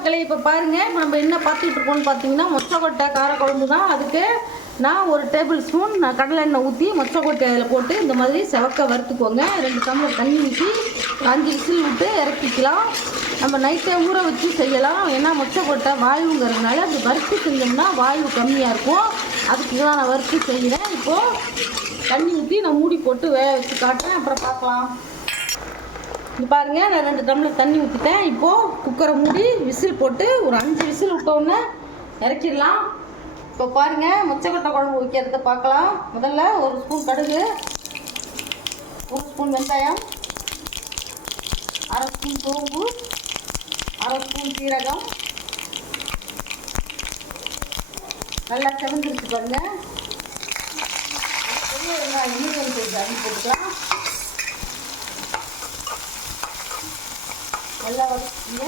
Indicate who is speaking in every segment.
Speaker 1: மக்களே இப்போ பாருங்கள் நம்ம என்ன பார்த்துட்டு இருக்கோம்னு பார்த்தீங்கன்னா மொச்சக்கொட்டை காரக்குழம்பு தான். அதுக்கு நான் ஒரு டேபிள் ஸ்பூன் நான் கடலை எண்ணெய் ஊற்றி மொச்சக்கொட்டை அதில் போட்டு இந்த மாதிரி செவக்க வறுத்துக்கோங்க. ரெண்டு டம்ளர் தண்ணி ஊற்றி அஞ்சு விசில் விட்டு இறக்கிக்கலாம். நம்ம நைட்டை ஊற வச்சு செய்யலாம். ஏன்னா மொச்சக்கொட்டை வாயுங்கிறதுனால அது வறுத்து செஞ்சோம்னா வாயு கம்மியாக இருக்கும். அதுக்கு தான் நான் வறுத்து செய்கிறேன். இப்போது தண்ணி ஊற்றி நான் மூடி போட்டு வேக வச்சு காட்டுறேன். அப்புறம் பார்க்கலாம். இது பாருங்க நான் ரெண்டு டம்ளர் தண்ணி ஊற்றிட்டேன் இப்போது குக்கரை மூடி விசில் போட்டு ஒரு அஞ்சு விசில் விட்டோன்னே இறக்கிடலாம். இப்போ பாருங்கள் மொச்சக்கொட்டை குழம்பு வைக்கிறத பார்க்கலாம். முதல்ல ஒரு ஸ்பூன் கடுகு ஒரு ஸ்பூன் வெங்காயம் அரை ஸ்பூன் சோம்பு அரை ஸ்பூன் சீரகம். நல்லா செவந்துருச்சு பாருங்கள் வெங்காயம் மீடியம் சைஸ் அடி போட்டுக்கலாம். நல்லா வச்சுங்க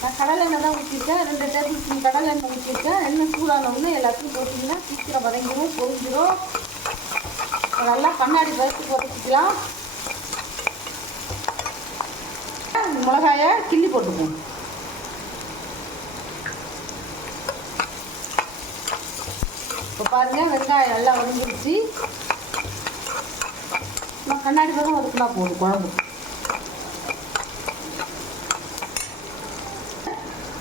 Speaker 1: நான் கடலை எண்ணெய் தான் ஊற்றிருக்கேன். ரெண்டு டேபிள் ஸ்பூன் கடலை எண்ணெய் ஊற்றிருக்கேன். எண்ணெய் சூடான எல்லாத்தையும் போட்டிங்கன்னா சீக்கிரம் வதங்கிடும் பொரிஞ்சிடும் நல்லா கண்ணாடி வறுத்து வதக்கிக்கலாம் மிளகாயை கிள்ளி போட்டுப்போம். இப்போ பாருங்கள் வெங்காயம் நல்லா வதங்கிருச்சு. நம்ம கண்ணாடி பதம் வதக்கினா போதும் குழம்பு.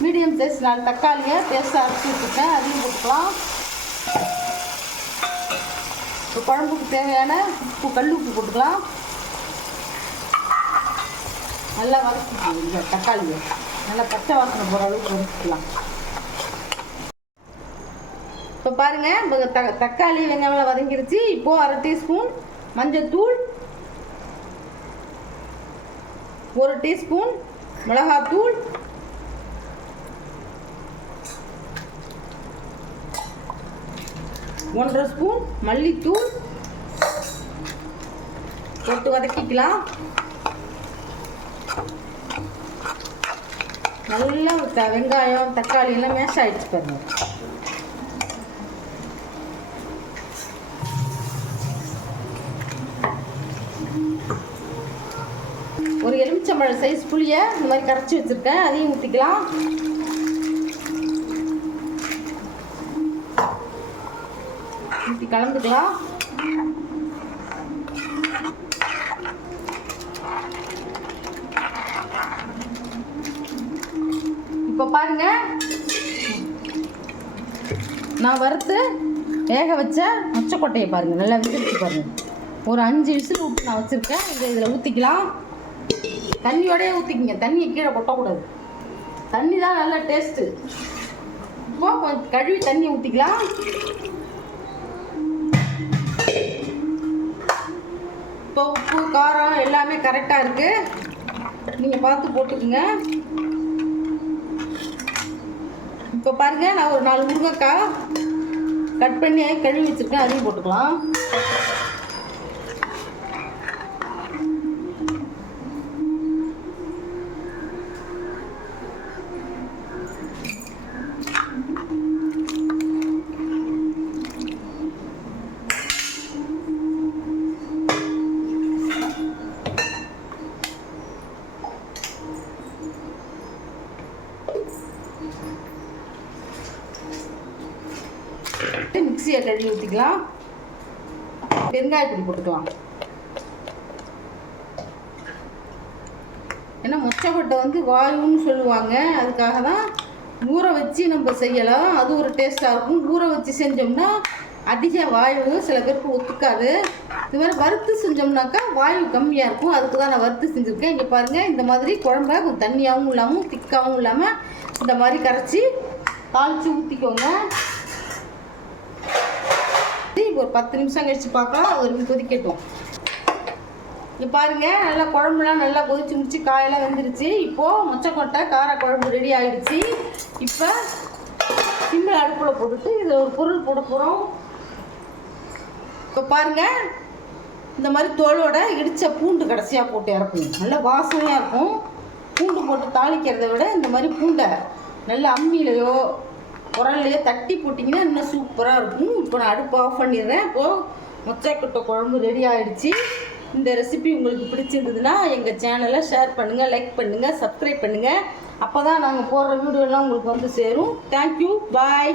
Speaker 1: மீடியம் சைஸ் நாலு தக்காளியை பேஸ்ட்டாக அரைச்சி வச்சுருக்கேன். அதையும் போட்டுக்கலாம். இப்போ குழம்புக்கு தேவையான உப்பு கல் உப்பு போட்டுக்கலாம். நல்லா வதக்கிக்கோங்க தக்காளியை நல்லா பச்சை வாசனை போகிற அளவுக்கு வதக்கிக்கலாம். இப்போ பாருங்கள் இப்போ த தக்காளி வெங்காயம் வதங்கிருச்சு. இப்போது அரை டீஸ்பூன் மஞ்சத்தூள் ஒரு டீஸ்பூன் மிளகாத்தூள் ஒன்றரை ஸ்பூன் மல்லித்தூள். போட்டு வதக்கிக்கலாம். நல்லா வெங்காயம் தக்காளி எல்லாம் மேஷ் ஆயிடுச்சு பாருங்க. ஒரு எலுமிச்சம்பழம் சைஸ் புளியை இந்த மாதிரி கரைச்சி வச்சுருக்கேன். அதையும் ஊற்றிக்கலாம் இப்படி கலந்துக்கலாம். இப்போ பாருங்க. நான் வறுத்து வேக வச்ச மொச்சக்கொட்டையை பாருங்க. நல்லா விசிறிச்சு பாருங்க. ஒரு அஞ்சு விசில் விட்டு நான் வச்சுருக்கேன். இதை இதில் ஊற்றிக்கலாம் தண்ணியோடய ஊற்றிக்கிங்க தண்ணியை கீழே கொட்டக்கூடாது. தண்ணி தான் நல்ல டேஸ்ட்டு இப்போ கொஞ்சம் கழுவி தண்ணி ஊற்றிக்கலாம் இப்போ உப்பு காரம் எல்லாமே கரெக்டாக இருக்குது நீங்கள் பார்த்து போட்டுக்குங்க. இப்போ பாருங்க நான் ஒரு நாலு முருங்கைக்காய் கட் பண்ணி கழுவி வச்சுருக்கேன். அதையும் போட்டுக்கலாம். மிக்சியை கழுவி ஊற்றிக்கலாம் பெருங்காய போட்டுக்கலாம். ஏன்னா மொச்சக்கொட்டை வந்து வாயுன்னு சொல்லுவாங்க. அதுக்காக தான் ஊற வச்சு நம்ம செய்யலாம். அது ஒரு டேஸ்ட்டாக இருக்கும். ஊற வச்சு செஞ்சோம்னா அதிக வாயு சில பேருக்கு ஒத்துக்காது. இது மாதிரி வறுத்து செஞ்சோம்னாக்கா வாயு கம்மியாக இருக்கும். அதுக்கு தான் நான் வறுத்து செஞ்சுருக்கேன். இங்கே பாருங்கள் இந்த மாதிரி குழம்ப கொஞ்சம் தண்ணியாகவும் இல்லாமல் திக்காகவும் இல்லாமல் இந்த மாதிரி கரைச்சி தாளித்து ஊற்றிக்கோங்க ஒரு பத்து நிமிஷம் கழிச்சு பார்க்கலாம் ஒரு கொதிக்கட்டும் இங்கே பாருங்க நல்லா குழம்புலாம் நல்லா கொதிச்சு முடிச்சு காயெல்லாம் வெந்துருச்சு. இப்போது மொச்சக்கொட்டை கார குழம்பு ரெடி ஆகிடுச்சு இப்போ சிம்மில் அடுப்பில் போட்டுட்டு இதில் ஒரு பொருள் போட போகிறோம் இப்போ பாருங்க இந்த மாதிரி தோலோட இடித்த பூண்டு கடைசியாக போட்டு இறக்கும் நல்லா வாசனையாக இருக்கும். பூண்டு போட்டு தாளிக்கிறத விட இந்த மாதிரி பூண்டை நல்லா அம்மியிலையோ உரல்லையோ தட்டி போட்டிங்கன்னா இன்னும் சூப்பராக இருக்கும். இப்போ நான் அடுப்பு ஆஃப் பண்ணிடுறேன். இப்போது மொச்சக்கொட்டை குழம்பு ரெடி ஆகிடுச்சி இந்த ரெசிபி உங்களுக்கு பிடிச்சிருந்ததுன்னா எங்கள் சேனலை ஷேர் பண்ணுங்கள் லைக் பண்ணுங்கள் சப்ஸ்கிரைப் பண்ணுங்கள் அப்போ தான் நாங்கள் போடுற வீடியோலாம் உங்களுக்கு வந்து சேரும். Thank you bye